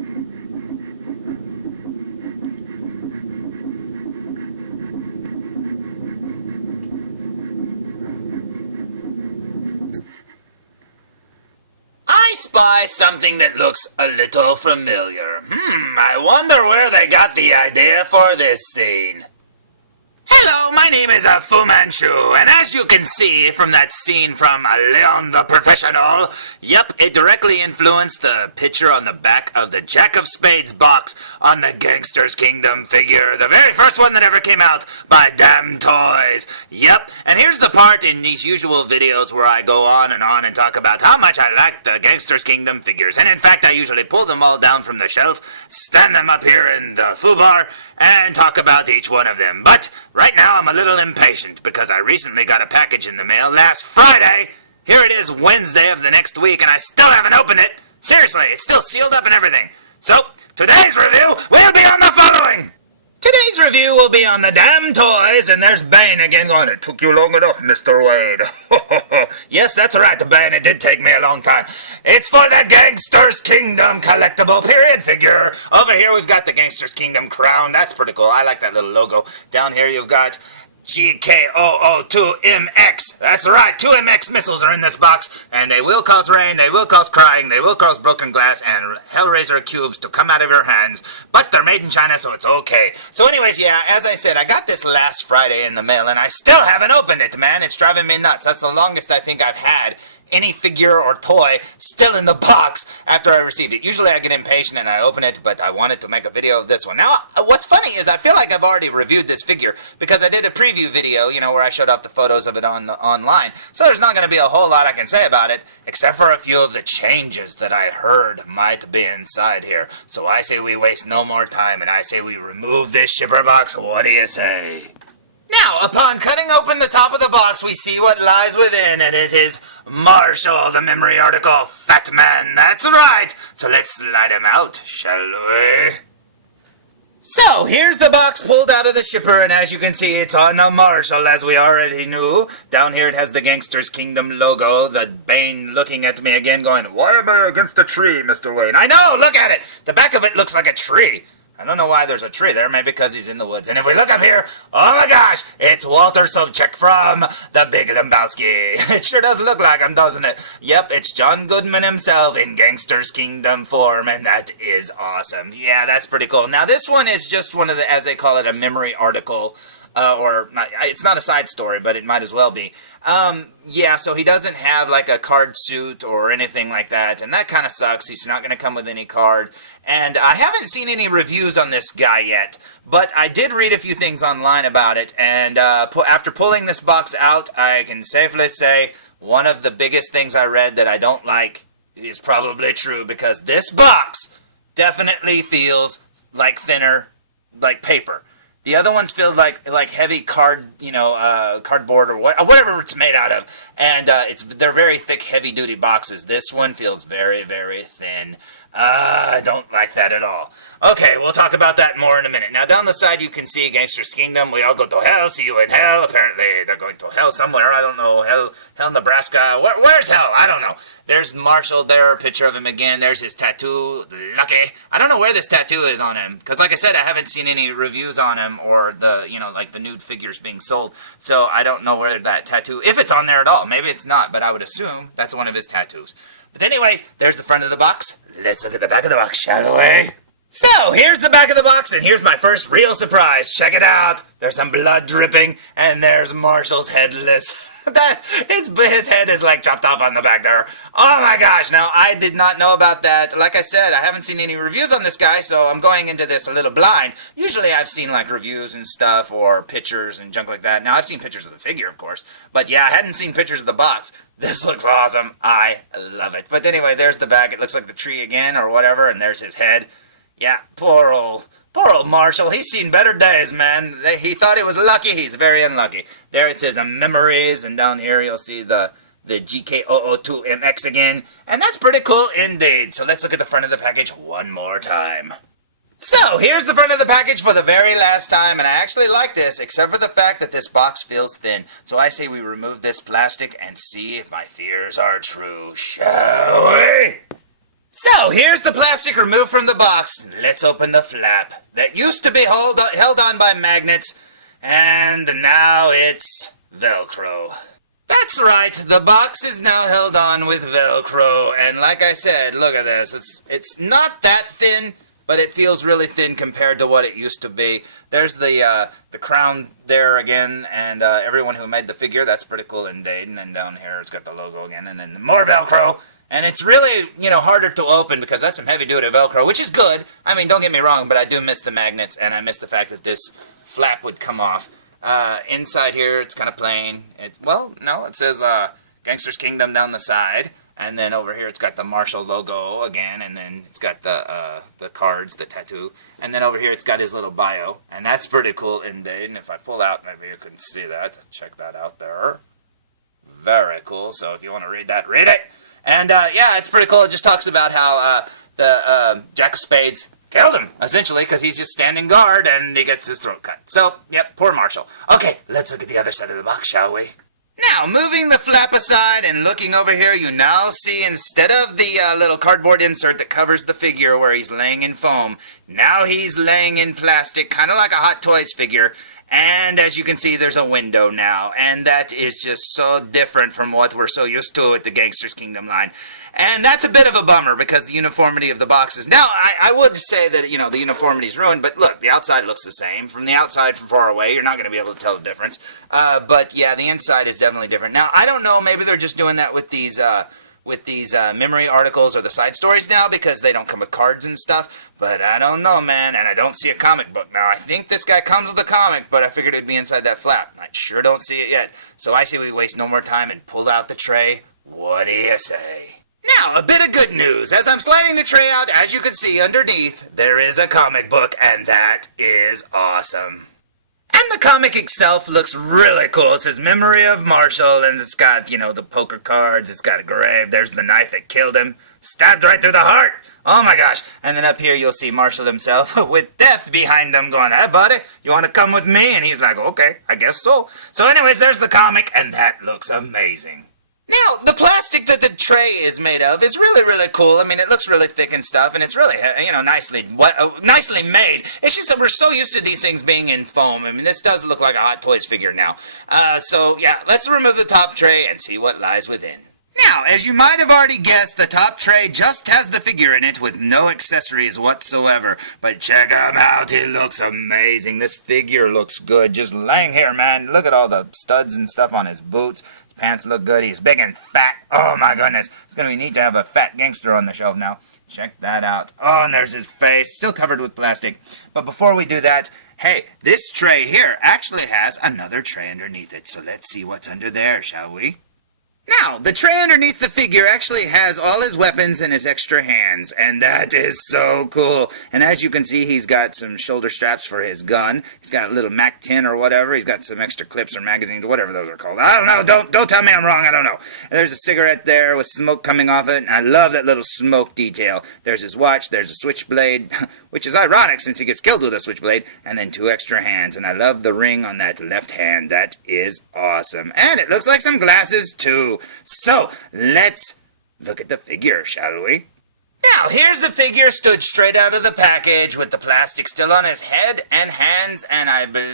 I spy something that looks a little familiar. I wonder where they got the idea for this scene. Hello, my name is Fu Manchu, and as you can see from that scene from Leon the Professional, yep, it directly influenced the picture on the back of the Jack of Spades box on the Gangsters Kingdom figure, the very first one that ever came out by DamToys. Yep, and here's the part in these usual videos where I go on and talk about how much I like the Gangsters Kingdom figures, and in fact I usually pull them all down from the shelf, stand them up here in the foobar, and talk about each one of them. But right now I'm a little impatient because I recently got a package in the mail last Friday. Here it is, Wednesday of the next week, and I still haven't opened it. Seriously, it's still sealed up and everything. So, today's review will be on the following. Today's review will be on the DamToys, and there's Bane again going, "It took you long enough, Mr. Wade." Yes, that's right, Bane, it did take me a long time. It's for the Gangsters Kingdom collectible period figure. Over here we've got the Gangsters Kingdom crown. That's pretty cool. I like that little logo. Down here you've got GK002MX. That's right, 2 MX missiles are in this box, and they will cause rain, they will cause crying, they will cause broken glass, and Hellraiser cubes to come out of your hands, but they're made in China, so it's okay. So anyways, yeah, as I said, I got this last Friday in the mail, and I still haven't opened it, man. It's driving me nuts. That's the longest I think I've had any figure or toy still in the box after I received it. Usually I get impatient and I open it, but I wanted to make a video of this one. Now, what's funny is I feel like I've already reviewed this figure because I did a preview video, you know, where I showed off the photos of it online. So there's not going to be a whole lot I can say about it, except for a few of the changes that I heard might be inside here. So I say we waste no more time, and I say we remove this shipper box. What do you say? Now, upon cutting open the top of the box, we see what lies within, and it is Marshall, the memory article, Fat Man. That's right. So let's slide him out, shall we? So, here's the box pulled out of the shipper, and as you can see, it's on a Marshall, as we already knew. Down here it has the Gangsters Kingdom logo, the Bane looking at me again going, "Why am I against a tree, Mr. Wayne?" I know, look at it! The back of it looks like a tree. I don't know why there's a tree there, maybe because he's in the woods. And if we look up here, oh my gosh, it's Walter Sobchak from The Big Lebowski. It sure does look like him, doesn't it? Yep, it's John Goodman himself in Gangsters Kingdom form, and that is awesome. Yeah, that's pretty cool. Now, this one is just one of the, as they call it, a memory article. It's not a side story, but it might as well be. Yeah, so he doesn't have like a card suit or anything like that, and that kind of sucks. He's not going to come with any card. And I haven't seen any reviews on this guy yet, but I did read a few things online about it, and after pulling this box out, I can safely say one of the biggest things I read that I don't like is probably true, because this box definitely feels like thinner, like paper. The other ones feel like heavy card, cardboard or whatever it's made out of, and they're very thick, heavy-duty boxes. This one feels very, very thin. I don't like that at all. Okay, we'll talk about that more in a minute. Now, down the side, you can see Gangsters Kingdom. We all go to hell. See you in hell. Apparently, they're going to hell somewhere. I don't know. Hell, Nebraska. Where's hell? I don't know. There's Marshall there, a picture of him again. There's his tattoo. Lucky. I don't know where this tattoo is on him, because like I said, I haven't seen any reviews on him or the, like the nude figures being sold. So I don't know where that tattoo, if it's on there at all. Maybe it's not, but I would assume that's one of his tattoos. But anyway, there's the front of the box. Let's look at the back of the box, shall we? So, here's the back of the box, and here's my first real surprise. Check it out. There's some blood dripping, and there's Marshall's headless. His head is like chopped off on the back there. Oh my gosh, now I did not know about that. Like I said, I haven't seen any reviews on this guy, so I'm going into this a little blind. Usually I've seen like reviews and stuff, or pictures and junk like that. Now I've seen pictures of the figure, of course, but yeah, I hadn't seen pictures of the box. This looks awesome. I love it. But anyway, there's the back. It looks like the tree again, or whatever, and there's his head. Yeah, poor old Marshall. He's seen better days, man. He thought he was lucky. He's very unlucky. There it says memories, and down here you'll see the GK002MX again. And that's pretty cool indeed. So let's look at the front of the package one more time. So, here's the front of the package for the very last time, and I actually like this, except for the fact that this box feels thin. So I say we remove this plastic and see if my fears are true, shall we? So here's the plastic removed from the box. Let's open the flap. That used to be held on by magnets, and now it's Velcro. That's right, the box is now held on with Velcro, and like I said, look at this. It's not that thin, but it feels really thin compared to what it used to be. There's the crown there again, and everyone who made the figure, that's pretty cool indeed. And then down here it's got the logo again, and then more Velcro. And it's really, harder to open because that's some heavy-duty Velcro, which is good. I mean, don't get me wrong, but I do miss the magnets, and I miss the fact that this flap would come off. Inside here, it's kind of plain. It says Gangsters Kingdom down the side. And then over here, it's got the Marshall logo again, and then it's got the cards, the tattoo. And then over here, it's got his little bio, and that's pretty cool indeed. And if I pull out, maybe you can see that. Check that out there. Very cool. So if you want to read that, read it. And yeah, it's pretty cool. It just talks about how the Jack of Spades killed him, essentially, because he's just standing guard, and he gets his throat cut. So, yep, poor Marshall. Okay, let's look at the other side of the box, shall we? Now, moving the flap aside and looking over here, you now see instead of the little cardboard insert that covers the figure where he's laying in foam, now he's laying in plastic, kind of like a Hot Toys figure. And as you can see, there's a window now, and that is just so different from what we're so used to with the Gangsters Kingdom line. And that's a bit of a bummer because the uniformity of the boxes. Now, I would say that, the uniformity is ruined, but look, the outside looks the same. From the outside from far away, you're not going to be able to tell the difference. But yeah, the inside is definitely different. Now, I don't know, maybe they're just doing that with these memory articles or the side stories now because they don't come with cards and stuff. But I don't know, man, and I don't see a comic book now. I think this guy comes with a comic, but I figured it'd be inside that flap. I sure don't see it yet. So I say we waste no more time and pull out the tray. What do you say? Now, a bit of good news. As I'm sliding the tray out, as you can see underneath, there is a comic book, and that is awesome. And the comic itself looks really cool. It says Memory of Marshall, and it's got, the poker cards. It's got a grave. There's the knife that killed him. Stabbed right through the heart. Oh my gosh. And then up here you'll see Marshall himself with Death behind him going, "Hey buddy, you want to come with me?" And he's like, "Okay, I guess so." So anyways, there's the comic, and that looks amazing. Now, the plastic that the tray is made of is really, really cool. I mean, it looks really thick and stuff, and it's really, nicely made. It's just that we're so used to these things being in foam. I mean, this does look like a Hot Toys figure now. So, yeah, let's remove the top tray and see what lies within. Now, as you might have already guessed, the top tray just has the figure in it with no accessories whatsoever. But check him out, he looks amazing. This figure looks good. Just laying here, man. Look at all the studs and stuff on his boots. Pants look good. He's big and fat. Oh my goodness. It's going to be neat to have a fat gangster on the shelf now. Check that out. Oh, and there's his face. Still covered with plastic. But before we do that, hey, this tray here actually has another tray underneath it. So let's see what's under there, shall we? Now, the tray underneath the figure actually has all his weapons and his extra hands, and that is so cool. And as you can see, he's got some shoulder straps for his gun. He's got a little Mac 10 or whatever. He's got some extra clips or magazines, whatever those are called. I don't know. Don't tell me I'm wrong. I don't know. And there's a cigarette there with smoke coming off it, and I love that little smoke detail. There's his watch. There's a switchblade, which is ironic since he gets killed with a switchblade, and then two extra hands. And I love the ring on that left hand. That is awesome. And it looks like some glasses, too. So, let's look at the figure, shall we? Now, here's the figure stood straight out of the package with the plastic still on his head and hands, and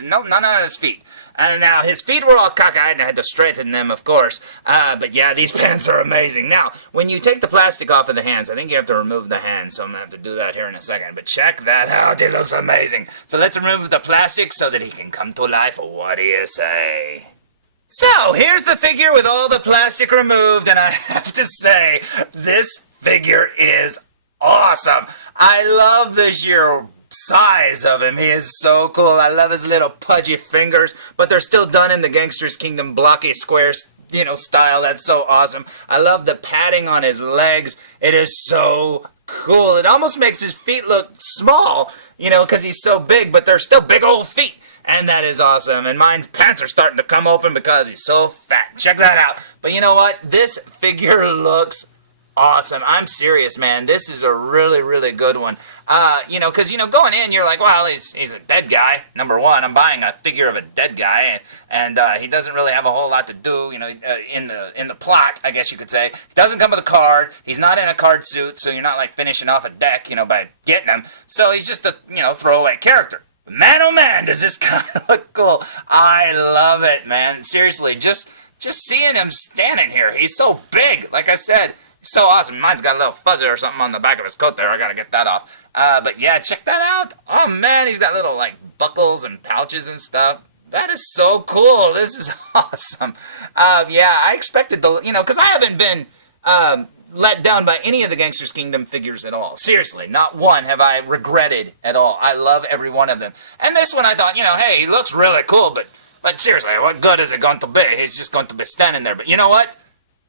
none on his feet. And now, his feet were all cockeyed, and I had to straighten them, of course. But yeah, these pants are amazing. Now, when you take the plastic off of the hands, I think you have to remove the hands, so I'm going to have to do that here in a second. But check that out. It looks amazing. So let's remove the plastic so that he can come to life. What do you say? So, here's the figure with all the plastic removed, and I have to say, this figure is awesome. I love the sheer size of him. He is so cool. I love his little pudgy fingers, but they're still done in the Gangsters Kingdom blocky square, style. That's so awesome. I love the padding on his legs. It is so cool. It almost makes his feet look small, because he's so big, but they're still big old feet. And that is awesome. And mine's pants are starting to come open because he's so fat. Check that out. But you know what? This figure looks awesome. I'm serious, man. This is a really, really good one. Because, going in, you're like, well, he's a dead guy. Number one, I'm buying a figure of a dead guy, and he doesn't really have a whole lot to do, in the plot, I guess you could say. He doesn't come with a card. He's not in a card suit, so you're not, like, finishing off a deck, by getting him. So he's just a, throwaway character. Man, oh man, does this guy look cool. I love it, man. Seriously, just seeing him standing here. He's so big. Like I said, he's so awesome. Mine's got a little fuzzy or something on the back of his coat there. I gotta get that off. But yeah, check that out. Oh man, he's got little like buckles and pouches and stuff. That is so cool. This is awesome. Yeah, I expected to, because I haven't been let down by any of the Gangsters Kingdom figures at all. Seriously, not one have I regretted at all. I love every one of them. And this one I thought, hey, he looks really cool, but seriously, what good is it going to be? He's just going to be standing there. But you know what?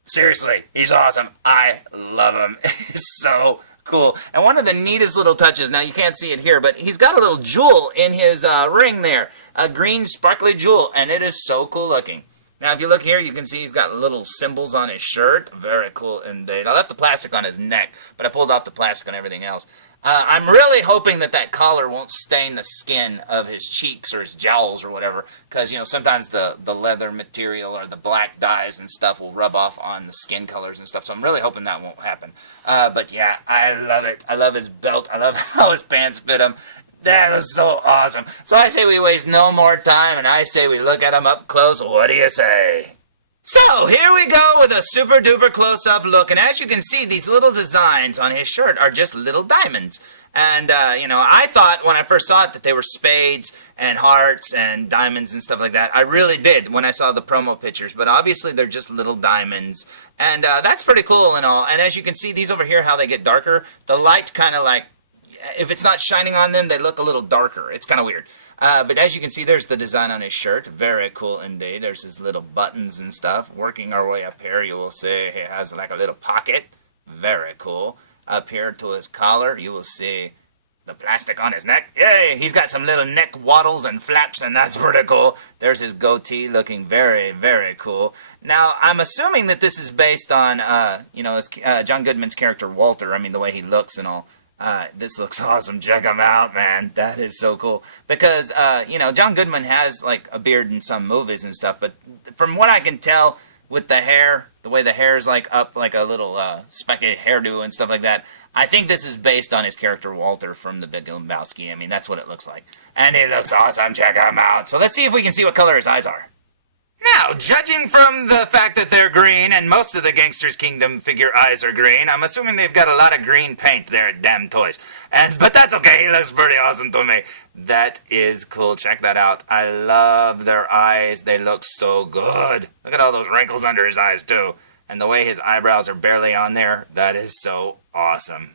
Seriously, he's awesome. I love him. He's so cool. And one of the neatest little touches, now you can't see it here, but he's got a little jewel in his ring there. A green sparkly jewel, and it is so cool looking. Now, if you look here, you can see he's got little symbols on his shirt. Very cool indeed. I left the plastic on his neck, but I pulled off the plastic on everything else. I'm really hoping that collar won't stain the skin of his cheeks or his jowls or whatever, because, sometimes the leather material or the black dyes and stuff will rub off on the skin colors and stuff, so I'm really hoping that won't happen. But yeah, I love it. I love his belt. I love how his pants fit him. That is so awesome. So I say we waste no more time, and I say we look at him up close. What do you say? So, here we go with a super duper close-up look, and as you can see, these little designs on his shirt are just little diamonds. And, I thought when I first saw it that they were spades and hearts and diamonds and stuff like that. I really did when I saw the promo pictures, but obviously they're just little diamonds. And that's pretty cool and all. And as you can see, these over here, how they get darker, the light kind of like, if it's not shining on them, they look a little darker. It's kind of weird. But as you can see, there's the design on his shirt. Very cool indeed. There's his little buttons and stuff. Working our way up here, you will see he has like a little pocket. Very cool. Up here to his collar, you will see the plastic on his neck. Yay! He's got some little neck waddles and flaps, and that's pretty cool. There's his goatee looking very, very cool. Now, I'm assuming that this is based on, John Goodman's character Walter. I mean, the way he looks and all. This looks awesome. Check him out, man. That is so cool. Because, John Goodman has, like, a beard in some movies and stuff, but from what I can tell with the hair, the way the hair is, like, up like a little, specky hairdo and stuff like that, I think this is based on his character Walter from The Big Lebowski. I mean, that's what it looks like. And he looks awesome. Check him out. So let's see if we can see what color his eyes are. Now, judging from the fact that they're green, and most of the Gangsters Kingdom figure eyes are green, I'm assuming they've got a lot of green paint there at DamToys. But that's okay, he looks pretty awesome to me. That is cool, check that out. I love their eyes, they look so good. Look at all those wrinkles under his eyes, too. And the way his eyebrows are barely on there, that is so awesome.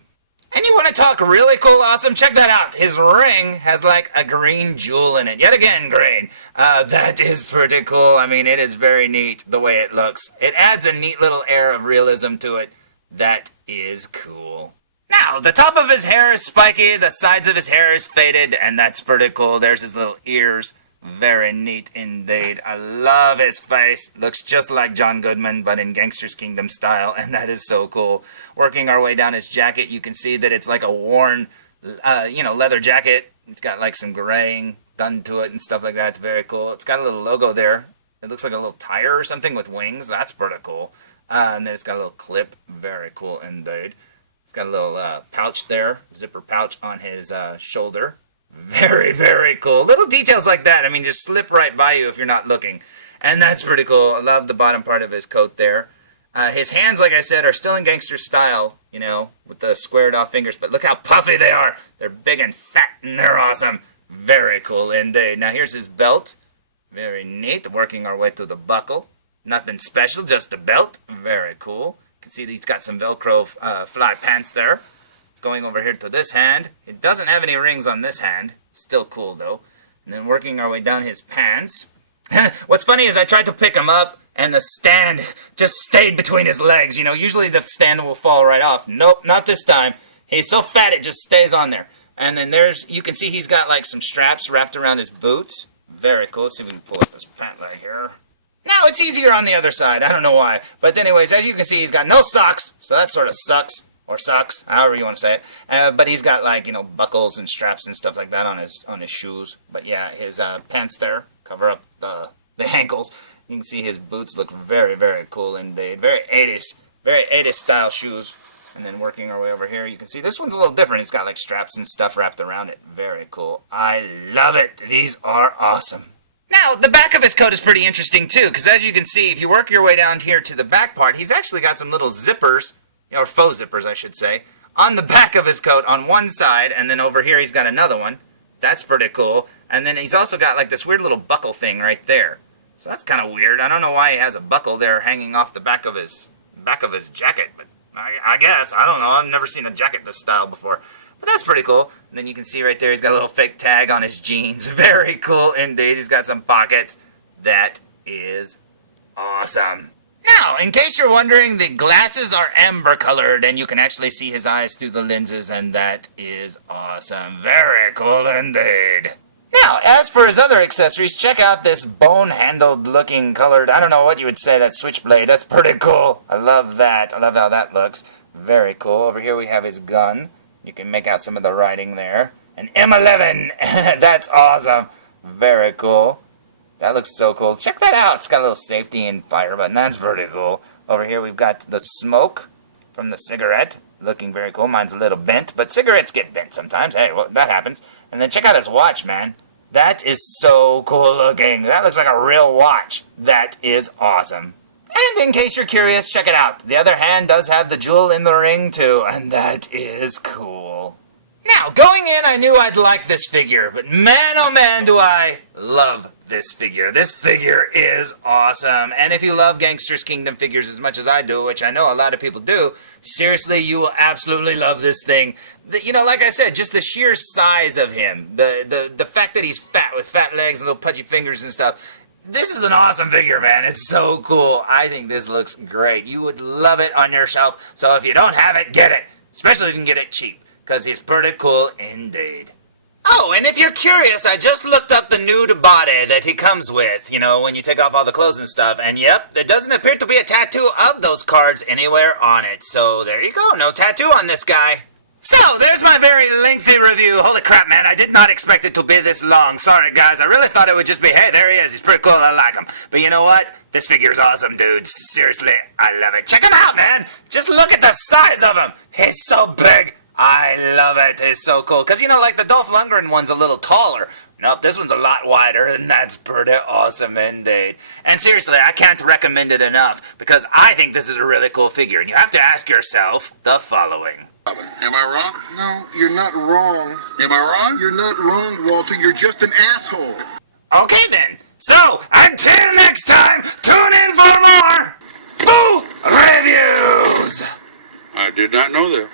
And you want to talk really cool awesome? Check that out. His ring has like a green jewel in it. Yet again, green. That is pretty cool. I mean, it is very neat the way it looks. It adds a neat little air of realism to it. That is cool. Now, the top of his hair is spiky, the sides of his hair is faded, and that's pretty cool. There's his little ears. Very neat indeed. I love his face. Looks just like John Goodman, but in Gangsters Kingdom style, and that is so cool. Working our way down his jacket, you can see that it's like a worn, leather jacket. It's got like some graying done to it and stuff like that. It's very cool. It's got a little logo there. It looks like a little tire or something with wings. That's pretty cool. And then it's got a little clip. Very cool indeed. It's got a little pouch there, zipper pouch on his shoulder. Very, very cool. Little details like that, I mean, just slip right by you if you're not looking. And that's pretty cool. I love the bottom part of his coat there. His hands, like I said, are still in gangster style, with the squared off fingers. But look how puffy they are. They're big and fat, and they're awesome. Very cool indeed. Now here's his belt. Very neat. Working our way through the buckle. Nothing special, just a belt. Very cool. You can see he's got some Velcro fly pants there. Going over here to this hand. It doesn't have any rings on this hand. Still cool, though. And then working our way down his pants. What's funny is I tried to pick him up, and the stand just stayed between his legs. Usually the stand will fall right off. Nope, not this time. He's so fat it just stays on there. And then you can see he's got like some straps wrapped around his boots. Very cool. Let's see if we can pull up this pant right here. Now, it's easier on the other side. I don't know why. But anyways, as you can see, he's got no socks, so that sort of sucks. Or sucks, however you want to say it. But he's got, like, you know, buckles and straps and stuff like that on his shoes. But yeah, his pants there cover up the ankles. You can see his boots look very, very cool indeed. Very 80s style shoes. And then working our way over here, you can see this one's a little different. It's got, like, straps and stuff wrapped around it. Very cool. I love it. These are awesome. Now, the back of his coat is pretty interesting, too, because as you can see, if you work your way down here to the back part, he's actually got some little zippers, or faux zippers, I should say, on the back of his coat on one side, and then over here he's got another one. That's pretty cool. And then he's also got, like, this weird little buckle thing right there. So that's kind of weird. I don't know why he has a buckle there hanging off the back of his jacket, but I guess. I don't know. I've never seen a jacket this style before. But that's pretty cool. And then you can see right there he's got a little fake tag on his jeans. Very cool indeed. He's got some pockets. That is awesome. Now, in case you're wondering, the glasses are amber colored and you can actually see his eyes through the lenses, and that is awesome. Very cool indeed. Now, as for his other accessories, check out this bone-handled looking colored, I don't know what you would say, that switchblade. That's pretty cool. I love that. I love how that looks. Very cool. Over here we have his gun. You can make out some of the writing there. An M11! That's awesome. Very cool. That looks so cool. Check that out. It's got a little safety and fire button. That's pretty cool. Over here we've got the smoke from the cigarette. Looking very cool. Mine's a little bent, but cigarettes get bent sometimes. Hey, well, that happens. And then check out his watch, man. That is so cool looking. That looks like a real watch. That is awesome. And in case you're curious, check it out. The other hand does have the jewel in the ring too, and that is cool. Now, going in, I knew I'd like this figure, but man, oh man, do I love this figure. This figure is awesome. And if you love Gangsters Kingdom figures as much as I do, which I know a lot of people do, seriously, you will absolutely love this thing. You know, like I said, just the sheer size of him, the fact that he's fat with fat legs and little pudgy fingers and stuff. This is an awesome figure, man. It's so cool. I think this looks great. You would love it on your shelf. So if you don't have it, get it. Especially if you can get it cheap, because he's pretty cool indeed. Oh, and if you're curious, I just looked up the nude body that he comes with, you know, when you take off all the clothes and stuff. And yep, there doesn't appear to be a tattoo of those cards anywhere on it. So there you go. No tattoo on this guy. So, there's my very lengthy review. Holy crap, man, I did not expect it to be this long. Sorry, guys, I really thought it would just be, hey, there he is, he's pretty cool, I like him. But you know what? This figure's awesome, dudes. Seriously, I love it. Check him out, man! Just look at the size of him! He's so big! I love it. It's so cool. Because, you know, like the Dolph Lundgren one's a little taller. Nope, this one's a lot wider, and that's pretty awesome indeed. And seriously, I can't recommend it enough, because I think this is a really cool figure, and you have to ask yourself the following. Am I wrong? No, you're not wrong. Am I wrong? You're not wrong, Walter. You're just an asshole. Okay then. So, until next time, tune in for more Boo Reviews. I did not know that.